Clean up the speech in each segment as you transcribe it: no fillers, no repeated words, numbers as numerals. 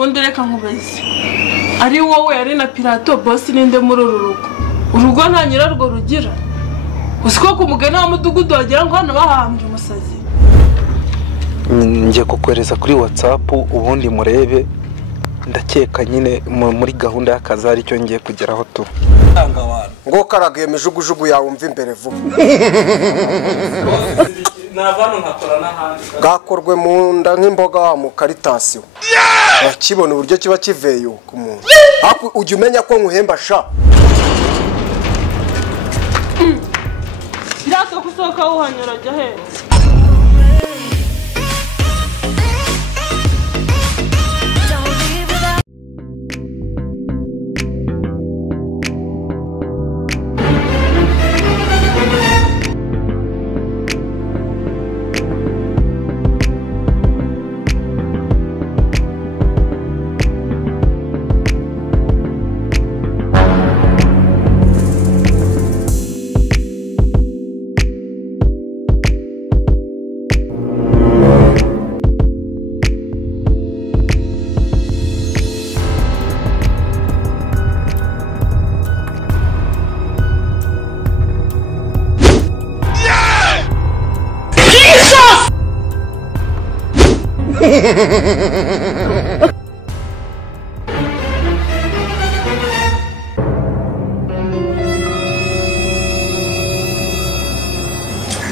ubundi reka nkubeze ari wowe ari na Pilato boss ninde muri urugo nta nyirarwo rugira usiko kumugena wa mudugudu wagira ngo hano bahambye umusazi ngiye kukwereza kuri WhatsApp ubundi murebe ndakeka nyine muri gahunda y'akazi ari cyo ngiye kugeraho tu ngo karage mijugujugu yawe umva imbere vuba navano nkakora n'ahandi gakorwe mu nda nk'imboga mu karitasiyo bakibona uburyo kiba kiveye ku muntu ako ujye umenya ko nkuhemba sha Pilato kusoka uhanyura jya he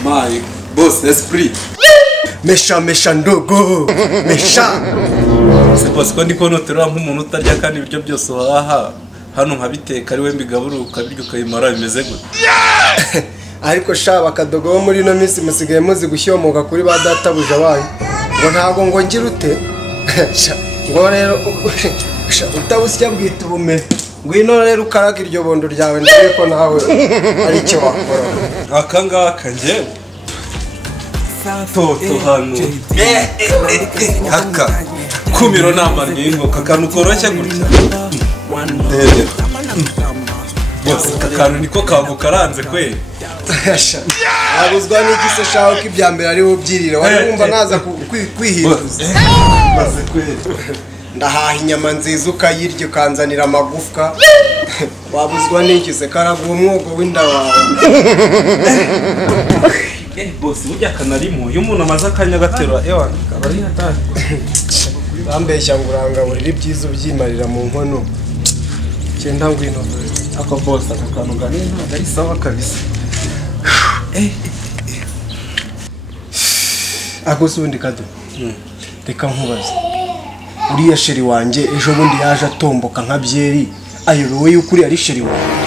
My boss esprit mesha ndogo mesha se boss ko ndiko noterura nk'umuntu utarya kandi ibiryo byose waha hano nkabiteka ari we mbigaburu ukabirya ukayimara bimeze gute ariko sha bakadogo bo muri no minsi musigaye muzi gushyomoka kuri ba data buja bayo ngo ntago ngo ngira ute ngo rero utabusya bwita ubume ngwino rero ukaraga iryo bondo ryawe ndebe ko nawe ari cyo wakora akangaka nje toto hano haka kumiro n'amaningo kakanu koroshye gutya bose kakanu niko kangu karanze kwe abuzwa n'igise shaho k'ibyambere ari ubyirire wari wumva naza kwihinduza maze kwe ndahaha inyama nziza ukayirya ukanzanira amagufwa wabuzwa n'igise karaguha umwogo w'inda wawe bose burya kanarimo iyo umuntu amaze akanya gaterura ewa kabari hatari bambeshya ngo urangaburira ibyiza ubyimarira mu nkono cyenda ngwino ako bose akakanu gani ntabwo ari sawa kabisa ako sundi kado reka nkubaze uriya sheri wanje ejo bundi yaje atomboka nka byeri ayobewe yuko uri ari sheri wanje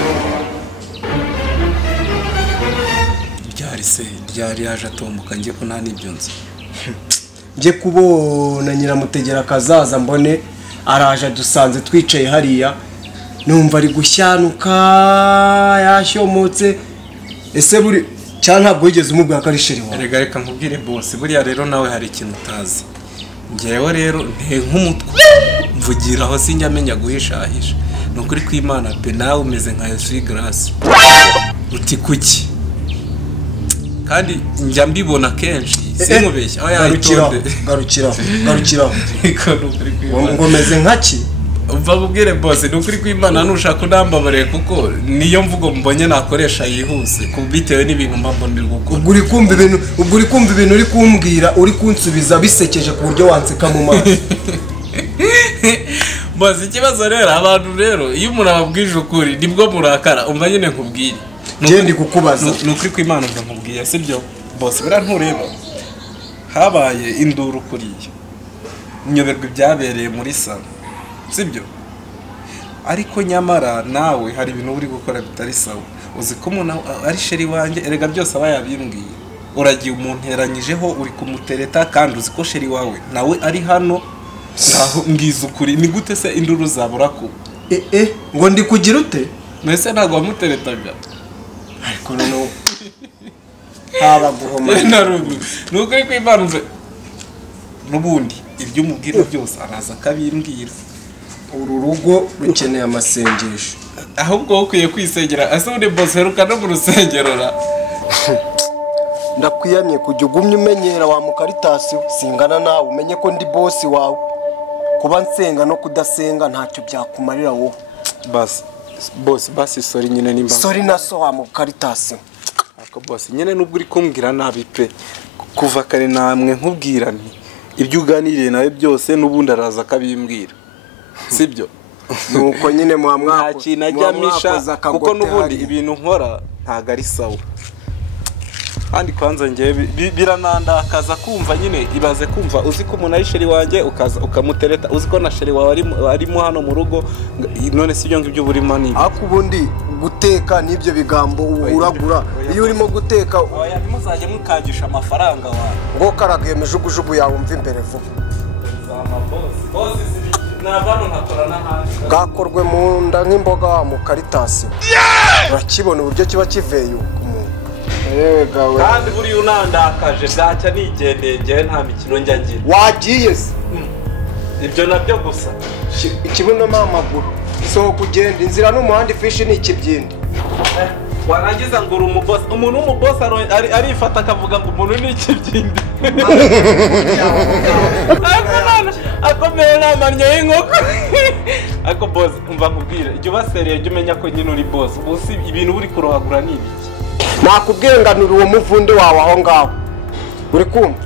ryari yaje atomboka ngiye ko nta n'ibyo nzi ngiye kubona nyiramutegera kazaza mbone araje dusanze twicaye hariya numva ari gushyanuka yashyomotse ese buri cyane ntabwo wigeze umubwira ko ari sheri wawe reka nkubwire boss buriya rero nawe hari ikintu utazi ngewe rero nte nk'umutwe mvugira aho sinjya amenya guhishahisha nukuri kw'Imana pe nawe umeze nka Yesu Grace uti kuki kandi njya mbibona kenshi sinkubeshya aho yayitonde garukira ngo meze nkaki umva kubwire boss nukuri kw'Imana nushaka unambabare kuko niyo mvugo mbonye nakoresha yihuse kubitewe n'ibintu mbambonera gukora ubwo uri kumva ibintu uri kumbwira uri kunsubiza bisekeje ku buryo wanseka mu maso boss ikibazo rero abantu rero iyo umuntu ababwije ukuri nibwo murakara umva nyine nkubwire Jendi kukubaza nukuri kw'Imana nkubwiye sibyo boss bira ntureba habaye induru kuriye nyoberwa ibyabereye muri salo sibyo ariko nyamara nawe hari ibintu uri gukora bitari sawa uzi ko umuntu ari sheri wanje erega byose aba yabimbwiye uragiye umunteranyijeho uri kumutereta kandi uzi ko sheri wawe nawe ari hano naho ngize ukuri ni gute se induru zabura ko ngo ndi kugira ute mbese ntabwo wamuteretaga ariko no haba guhoma nuko ari kw'Imana n'ubundi ibyo umubwira byose araza akabimbwira uru rugo rukeneye amasengesho ahubwo ukwiye kwisengera ase undi boss heruka no mu rusengero ra ndakwiyamye kujya ugumye umenyera wa mukaritasi singana nawe umenye ko ndi boss wawe kuba nsenga no kudasenga ntacyo byakumarira wowe. basi boss basi sorry nyine nimba Sorry na so wa mu Caritas. ako boss nyine nubwo uri kumbwira nabi pe kuva kare namwe nkubwira nti ibyo uganiriye nawe byose nubundi araza akabimbwira sibyo Nuko nyine nta mwamwako kintu ajyamisha kuko nubundi ibintu nkora ntago ari sawa kandi kwanza ngiye biranandakaza kumva nyine ibaze kumva uzi ko umuntu ari sheri wanjye ukaza ukamutereta uzi ko na sheri wawe arimo hano mu rugo none si ibyo ngibyo burimo ni ako ubundi guteka n'ibyo bigambo uragura iyo urimo guteka oya nimuzajye mukagisha amafaranga wawe ngo karage imijugujugu yawe umva imbere vuba zama boss navano ntakora n'ahandi gakorwe mu nda nk'imboga mu Caritas urakibona uburyo kiba kiveye gawe kandi buri unandakaje bwacya nigendeye nta mikino njya ngira wagiye se ibyo nabyo gusa ikibuno amaguru so kugenda inzira n'umuhanda ifishi ni ikibyindi warangiza ngo uri umubosi umuntu w'umubosi arifata akavuga ngo umuntu ni ikibyindi akomeye n'amannyo y'inkoko ako bosi umva nkubwire ijya ubasereye jya umenya ko nyine uri bosi ubusi ibintu uri kurohagura ni ibiki nakubwenganura uwo muvundi wawe aho ngaho uri kumva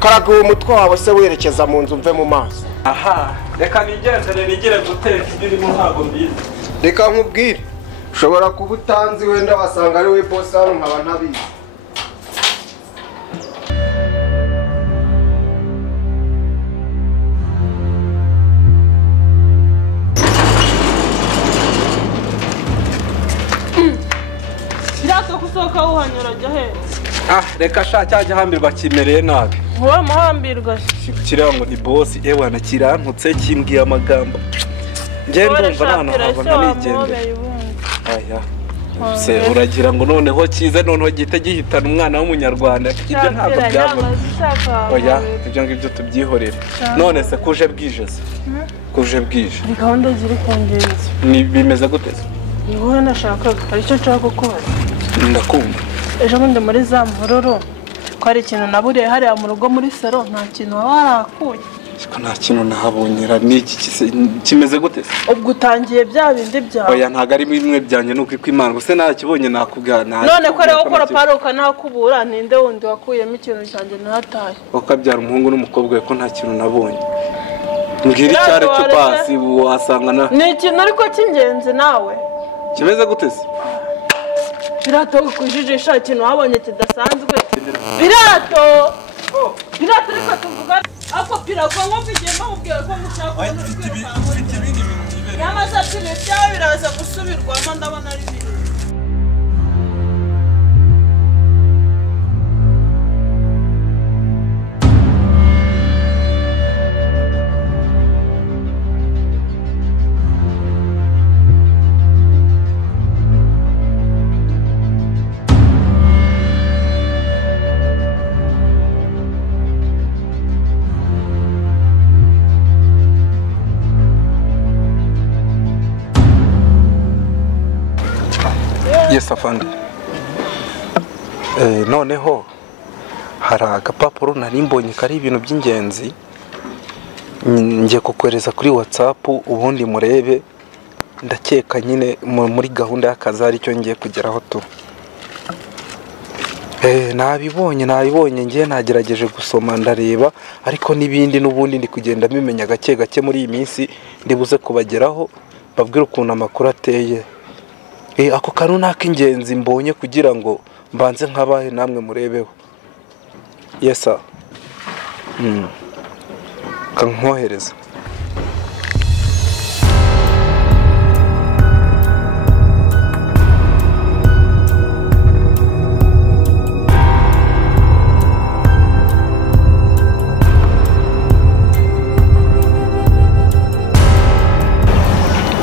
karaga uwo mutwe wawe se werekeza mu nzu mve mu maso aha reka nigendere nigire guteka ibyo urimo ntabwo mbizi reka nkubwire ushobora kuba utanzi wenda wasanga ari we bosi hano nkaba ntabizi Birato kusohoka wuhanyura ajya he? reka sha cyajya hambirwa kimereye nabi Wowe muhambirwa kireba ngo ni bosi ewana kirantutse kimbwiye amagambo njye ndumva nanahabwa nanigendera aya se uragira ngo noneho kize noneho gihita gihitana umwana w'umunyarwanda ibyo ntabwo byabaye oya ibyo ngibyo tubyihorera none se kuje bwije se kuje bwije ni gahunda ziri kungenza ni bimeze gute se ni wowe nashakaga hari icyo nshaka kukubaza ndakumva ejo bundi muri za muhororo ko hari ikintu naburiye hariya mu rugo muri salo nta kintu waba warakuye ko nta kintu nahabonyera n'iki kimeze gute se ubwo utangiye bya bindi byawe oya ntago ari bimwe byanjye nuko kw'Imana gusa nakibonye nakubwira none ko rero ukora paruka nakubura ninde wundi wakuyemo ikintu cyanjye nahataye ukabyara umuhungu n'umukobwa we ko nta kintu nabonye mbwira icyari cyo basi wasanga na ni ikintu ariko cy'ingenzi nawe kimeze gute se Birato kujijisha ikintu wabonye kidasanzwe Birato reka tuvuga ako Birato ngo bigenda mubwira ko mushaka yamaze ati byawe biraza gusubirwamo ndabona ari biri Yes afande noneho hari agapapuro nari mbonye kari ibintu by'ingenzi ngiye kukwereza kuri WhatsApp ubundi murebe ndakeka nyine muri gahunda y'akazi ari cyo ngiye kugeraho tu nabibonye ngiye nagerageje gusoma ndareba ariko n'ibindi n'ubundi ndi kugenda mbimenya gake gake muri iyi minsi ndibuze kubageraho babwira ukuntu amakuru ateye ako kantu n'ak'ingenzi mbonye kugira ngo mbanze nkabahe namwe murebeho yesa kankohereza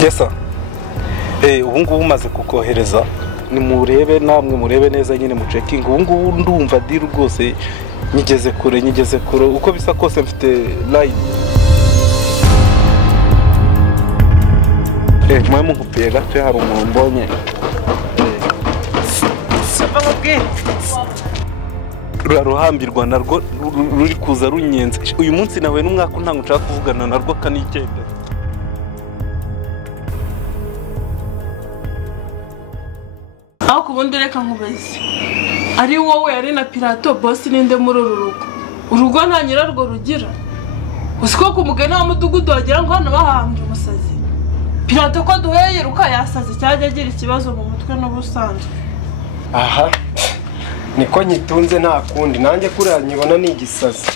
yesa ubu ngubu umaze kukohereza nimurebe namwe murebe neza nyine mu checking ubu ngubu ndumva diri rwose nyigeze kure uko bisa kose mfite line mwe munkupiye gato hari umuntu mbonye ruhambirwa narwo ruri kuza runyenze. Uyu munsi nawe n'umwaka ntango nshaka kuvugana narwo kanigendera. aho kubundi reka nkubaze ari wowe ari na Pirato boss ninde muri uru rugo nta nyirarwo rugira usiko ku mugani wa mudugudu wagira ngo hano bahambye umusazi Pirato ko duheye ruka yasaze cyajya agira ikibazo mu mutwe n'ubusanzwe aha niko nyitunze nta kundi nanjye kuriya nyibona ni igisazi